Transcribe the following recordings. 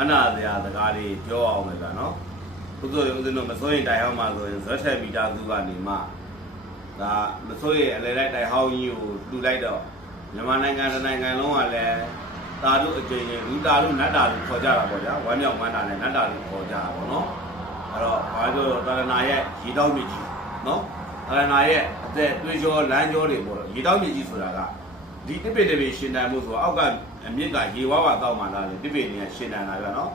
ဝန္နာစရာစကားလေးပြောအောင်မယ်ဗျာနော်ဥစ္စာဥစ္စာတို့မစိုးရင်တိုင်ဟောင်းမှာဆိုရင်ဇွတ်ထက်မီတာသူကနေမှဒါမစိုးရင်အလေလိုက်တိုင်ဟောင်းကြီးကိုလှူလိုက်တော့မြန်မာနိုင်ငံတစ်နိုင်ငံလုံးကလည်းတာတို့အကျဉ်းချင်းလူတာတို့နတ်တာတို့ခေါ်ကြတာပေါ့ဗျာဝမ်းမြောက်ဝမ်းတာနဲ့နတ်တာတို့ခေါ်ကြတာပေါ့နော်အဲ့တော့ဘာလို့လဲတာရနာရဲ့ရေတောက်မြစ်ကြီးနော်တာရနာရဲ့အသက်တွေးကြောလမ်းကြောတွေပေါ့တော့ရေတောက်မြစ်ကြီးဆိုတာက ဒီတစ်ပင်တစ်ပင်ရှင်တန်မှုဆိုတော့အောက်ကအမြင့်ကရေဝါးဝါတောက်မှလာတယ်တစ်ပင်နေရှင်တန်တာဗျာနော်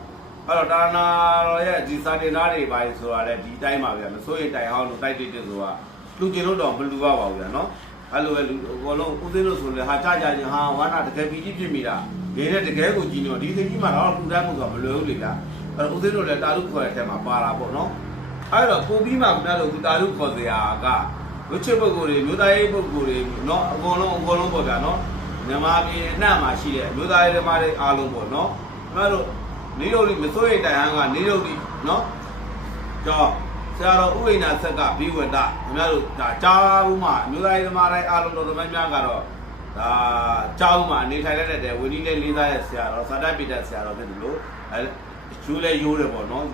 အဲ့တော့ဒါနာတော်ရဲ့ဒီစာတင်သားတွေပါဆိုတာလဲဒီတိုင်းပါဗျာမစိုးရင်တိုင်ဟောင်းလို့တိုက်တိတစ်ဆိုတာလူကျင်လို့တော့မလူပါပါဘူးဗျာနော်အဲ့လိုပဲလူအကုန်လုံးဦးသိန်းလို့ဆိုလဲဟာကြကြချင်းဟာဝါနာတကယ်ပြီးကြီးဖြစ်မိတာနေတဲ့တကယ်ကိုကြီးနေတော့ဒီသိကြီးမှာတော့လူတန်းမှုဆိုတာမလွယ်ဘူးလေဗျာအဲ့တော့ဦးသိန်းလို့လည်းတာလူခေါ်တဲ့ထဲမှာပါတာပေါ့နော်အဲ့တော့ပုံပြီးမှခင်ဗျားတို့သူတာလူခေါ်စရာက ဝိချစ်ပုဂ္ဂိုလ်တွေမြို့သားရေးပုဂ္ဂိုလ်တွေเนาะအကုန်လုံးအကုန်လုံးပေါ့ဗျာเนาะမြန်မာပြည်အနှံ့မှာရှိတဲ့မြို့သားရေးဓမ္မတွေအားလုံးပေါ့เนาะကျွန်တော်တို့နေရုပ်ဒီမစိုးရိမ်တိုင်ဟန်ကနေရုပ်ဒီเนาะကြောဆရာတော်ဥဝိနာဆက်ကဘိဝတခင်ဗျားတို့ဒါကြားဦးမှာမြို့သားရေးဓမ္မတွေအားလုံးတော်တော်များများကတော့ဒါကြားဦးမှာအနေထိုင်ရတဲ့ဝင်းကြီးလေးလေးသားရဲ့ဆရာတော်သာတပိတဆရာတော်ဖြစ်တယ်လို့အဲယူလဲယူတယ်ပေါ့เนาะ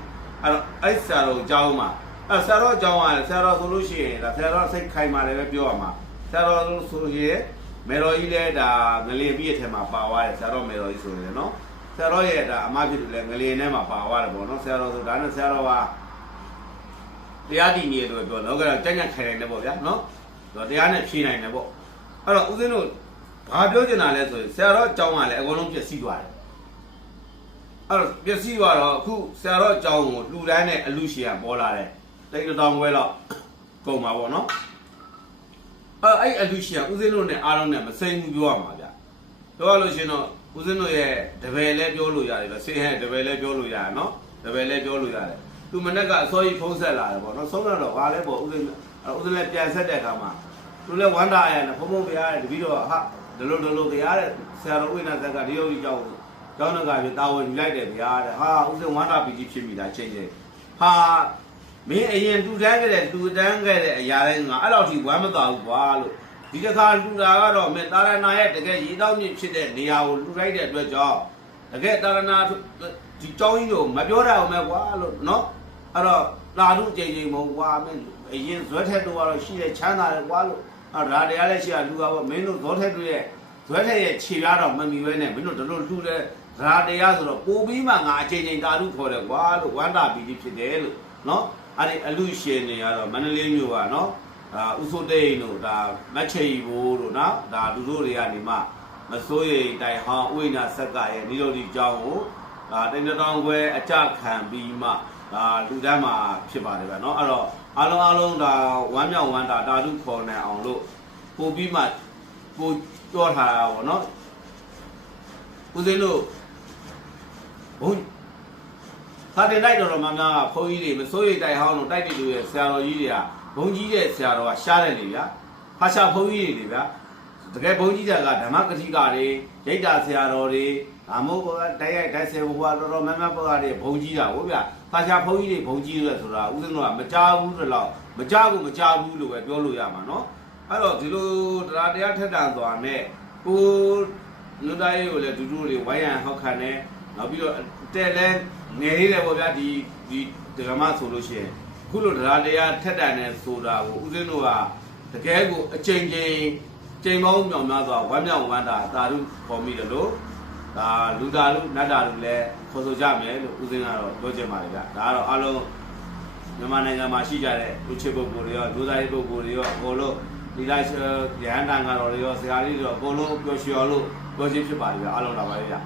အဲ့တော့အဲ့ဆရာတော်ကြားဦးမှာ အဲဆရာတော်အကြောင်းကဆရာတော်ဆိုလို့ရှိရင်ဒါဆရာတော်စိတ်ခိုင်မာတယ်ပဲပြောရမှာဆရာတော်ဆိုရင်မေတော်ကြီးလည်းဒါငလင်ပြည့်ထဲမှာပါသွားတယ်ဆရာတော်မေတော်ကြီးဆိုရင်နော်ဆရာတော်ရဲ့ဒါအမဖြစ်တယ်ငလင်ထဲမှာပါသွားတယ်ပေါ့နော်ဆရာတော်ဆိုဒါနဲ့ဆရာတော်ကတရားတည်နေတယ်လို့ပြောတော့ကတော့ကြက်ကြက်ခိုင်နိုင်တယ်ပေါ့ဗျာနော်ဆိုတရားနဲ့ဖြေနိုင်တယ်ပေါ့အဲ့တော့ဦးဇင်းတို့ဘာပြောချင်တာလဲဆိုရင်ဆရာတော်အကြောင်းကလည်းအကုန်လုံးပြည့်စည်သွားတယ်အဲ့တော့ပြည့်စည်သွားတော့အခုဆရာတော်အကြောင်းကိုလှူဒန်းတဲ့အလူရှင်ကပေါ်လာတယ် တိတ်တစ်တောင်ခွဲတော့ကုန်ပါပေါ့နော်အဲအဲ့အလူရှိကဦးစင်းတို့နဲ့အားလုံးနဲ့မစိမ့်ဘူးပြောရမှာဗျပြောရလို့ရှင်တော့ဦးစင်းတို့ရဲ့တပယ်လဲပြောလို့ရတယ်ဗျဆေးဟဲ့တပယ်လဲပြောလို့ရတယ်နော်တပယ်လဲပြောလို့ရတယ်သူမနေ့ကအစောကြီးဖုံးဆက်လာတယ်ပေါ့နော်ဆုံးတော့ဘာလဲပေါ့ဦးစင်းဦးစင်းလည်းပြန်ဆက်တဲ့အခါမှာသူလည်းဝမ်းတာရနဲ့ဖုံဖုံပြရတယ်တပီတော့ဟာဒလိုဒလိုပြရတဲ့ဆရာတော်ဝိနာသက်ကဒီလိုကြီးကြောက်ကျောင်းတော်ကပြတာဝန်ယူလိုက်တယ်ဗျာတဲ့ဟာဦးစင်းဝမ်းတာပီကြီးဖြစ်မိတာချိန်ချိန်ဟာ မင်းအရင်တူတန်းခဲ့တဲ့တူတန်းခဲ့တဲ့အရာတိုင်းငါအဲ့လောက်ထိဝမ်းမသာဘူးကွာလို့ဒီတစ်ခါလူတာကတော့မင်းတာရဏရဲ့တကယ်ရေတောက်မြင့်ဖြစ်တဲ့နေရာကိုလူလိုက်တဲ့အတွက်ကြောင့်တကယ်တာရဏဒီကြောင်းကြီးကိုမပြောရအောင်မဲကွာလို့နော်အဲ့တော့လာလူကြိမ်ကြိမ်မဟုတ်ကွာမင်းအရင်ဇွဲထက်တို့ကတော့ရှိတဲ့ချမ်းသာတယ်ကွာလို့အဲ့ဒါတရားလည်းရှိရလူကပေါ့မင်းတို့ဇောထက်တို့ရဲ့ဇွဲထက်ရဲ့ခြေပြားတော့မမီဘဲနဲ့မင်းတို့တို့လူတဲ့ဓာတရားဆိုတော့ပို့ပြီးမှငါအချိန်ချင်းတာလူခေါ်တယ်ကွာလို့ဝန္တာပီတိဖြစ်တယ်လို့ နော်အဲ့ဒီအလူရှင်တွေကတော့မန္တလေးမြို့ကနော်ဒါဥဆိုတိန်တို့ဒါမတ်ချေဘိုးတို့နော်ဒါလူတို့တွေကနေမှမစိုးရိမ်တိုင်ဟောင်းဥိနာဆက်ကရဲ့ဒီလိုဒီကြောင်းကိုဒါတိန်တောင်ခွဲအကြခံပြီးမှဒါလူတန်းမှာဖြစ်ပါတယ်ဗျာနော်အဲ့တော့အားလုံးအားလုံးဒါဝမ်းမြောက်ဝမ်းတာတာဓုခေါ်နိုင်အောင်လို့ပို့ပြီးမှကိုပြောထားတာပေါ့နော်ဦးဇင်းတို့ဘုန်း သာတင်တိုက်တော်တော်များများကဘုန်းကြီးတွေမစိုးရိမ်တိုက်ဟောင်းတို့တိုက်တီတို့ရဲ့ဆရာတော်ကြီးတွေကဘုန်းကြီးရဲ့ဆရာတော်ကရှားတယ်လေဗျာဖာရှာဘုန်းကြီးတွေလေဗျာတကယ်ဘုန်းကြီးတွေကဓမ္မကတိကတွေရိတ်တာဆရာတော်တွေဒါမို့တိုက်ရိုက်တိုက်ဆေဘုရားတော်တော်များများပေါ်လာတဲ့ဘုန်းကြီးတာဟုတ်ဗျာဖာရှာဘုန်းကြီးတွေဘုန်းကြီးတွေဆိုတာဥစဉ်တော့မကြားဘူးတလို့မကြားဘူးမကြားဘူးလို့ပဲပြောလို့ရမှာနော်အဲ့တော့ဒီလိုတရားတရားထက်တန်သွားနဲ့ကိုနုသားရေးကိုလည်းဒူဒူတွေဝိုင်းရန်ဟောက်ခံတယ် နောက်ပြီးတော့တဲ့လဲငယ်လေးတယ်ပေါ့ဗျာဒီဒီဒဂမဆိုလို့ရှိရင်ခုလိုတရားတရားထက်တန်တဲ့ဆိုတာကိုဦးဇင်းတို့ကတကယ်ကိုအချိန်ချင်းချိန်ပေါင်းမြောင်များစွာဝမ်းမြောက်ဝမ်းသာသာဓုခေါ်မိတယ်လို့ဒါလူသားလူနတ်တာလူလည်းခေါ်ဆိုကြမယ်လို့ဦးဇင်းကတော့ပြောချင်ပါတယ်ဗျာဒါကတော့အားလုံးမြန်မာနိုင်ငံမှာရှိကြတဲ့လူချစ်ပုဂ္ဂိုလ်တွေရောလူသားရေးပုဂ္ဂိုလ်တွေရောအကုန်လုံးဒီလိုက်ရဟန္တာငါတော်တွေရောဆရာလေးတွေရောအကုန်လုံးပျော်ရွှင်အောင်လို့ပြောချင်းဖြစ်ပါတယ်ဗျာအားလုံးလာပါလေဗျာ